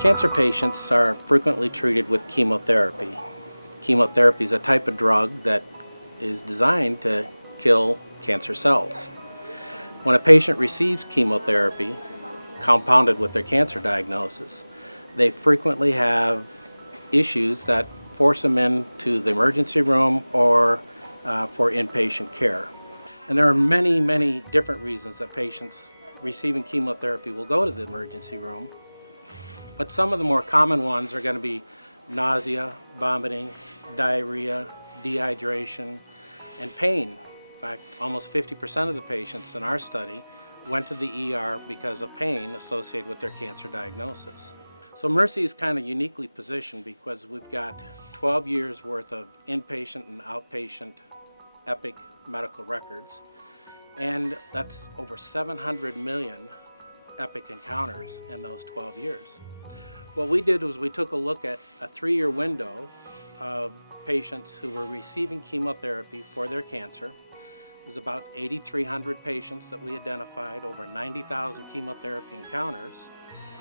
Cancer patients are frequently treated with chemotherapy. Chemotherapy is a type of drug that is designed to kill cancer cells. When a patient receives chemotherapy, compounded with their cancer diagnosis, they frequently have issues that force them into the emergency room or for inpatient care. And there are many, many different reasons that patients receiving chemotherapy will go to the emergency room. But some of the more common ones are going to be nausea, vomiting, diarrhea, dehydration, and pain. In fact, almost 50% of the patients in our study went to the ER because of pain associated with their cancer diagnosis. So Mercy is kind of uniquely positioned because we've got 12 years worth of inpatient and outpatient Epic medical records, and that's over 700 million Epic encounters in those 12 years. What we did was we took a look at a 3-year window of patients who were receiving chemotherapy for their cancer. It was about 8,300 patients that we identified, over 90,000 chemotherapy encounters.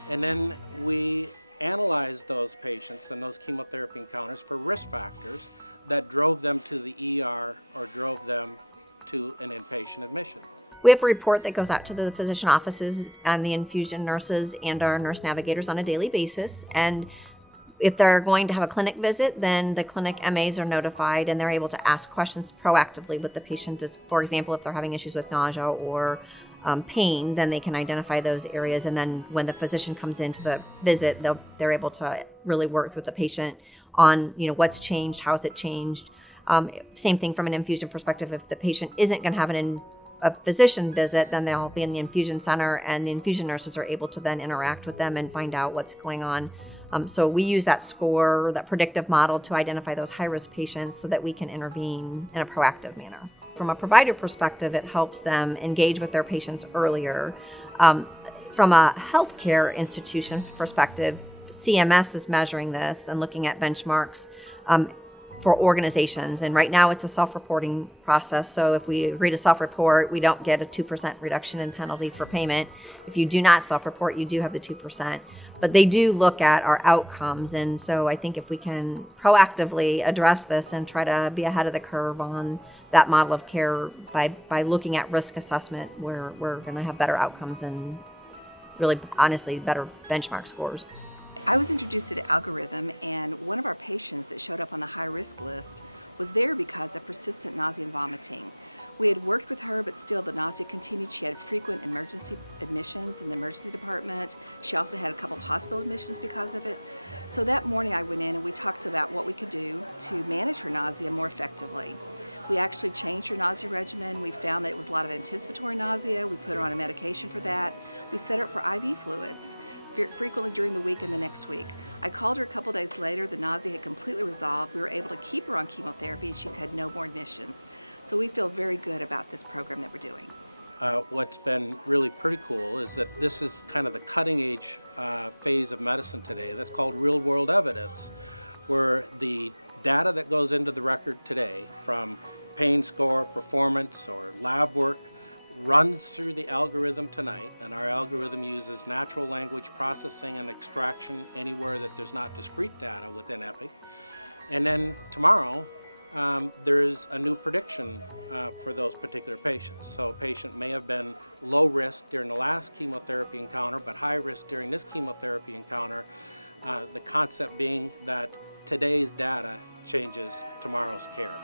And then we analyzed those patients and those chemotherapy encounters for risk factors that drove them to the ER or drove them to an inpatient admission. We have a report that goes out to the physician offices and the infusion nurses and our nurse navigators on a daily basis. And if they're going to have a clinic visit, then the clinic MAs are notified and they're able to ask questions proactively with the patient. For example, if they're having issues with nausea or pain, then they can identify those areas. And then when the physician comes into the visit, they're able to really work with the patient on, what's changed, how's it changed. Same thing from an infusion perspective. If the patient isn't going to have a physician visit, then they'll be in the infusion center and the infusion nurses are able to then interact with them and find out what's going on. So we use that score, that predictive model to identify those high-risk patients so that we can intervene in a proactive manner. From a provider perspective, it helps them engage with their patients earlier. From a healthcare institution's perspective, CMS is measuring this and looking at benchmarks for organizations. And right now it's a self-reporting process. So if we agree to self-report, we don't get a 2% reduction in penalty for payment. If you do not self-report, you do have the 2%. But they do look at our outcomes. And so I think if we can proactively address this and try to be ahead of the curve on that model of care by looking at risk assessment, we're going to have better outcomes and really, honestly, better benchmark scores. I was introduced to the algorithm, and one of our patients that showed up on the high-risk list was there because of persistent nausea and vomiting. We had worked with her, but still the nausea continued. She had frequent emergency admissions in the emergency department. She also had a couple of hospital admissions because of it. So that morning I went in and we talked about what we could do to manage her nausea more effectively. We actually changed her nausea regimen. We found that it was a lot of anticipatory nausea. We put her on a medication for that. We set her up for IV fluids frequently during the week and the next week. I called her a couple days later. The nausea had completely resolved. We were able to keep her on chemotherapy and she's had no more admissions. So we feel very good about this program that we're doing. What's been really pretty cool is that this is kind of the cutting edge phase of medicine today that's called real world evidence, where the data that goes into the record today from pain score, performance, or lab work runs through the algorithm tonight, and our algorithm uses natural language processing and extraction anywhere that there's not discrete data within Epic. And then tomorrow, there's a new prediction for those particular patients. So a patient may have been low risk during the last chemotherapy encounter, but high risk during this chemotherapy encounter. The concept being that today's data changes tomorrow's care.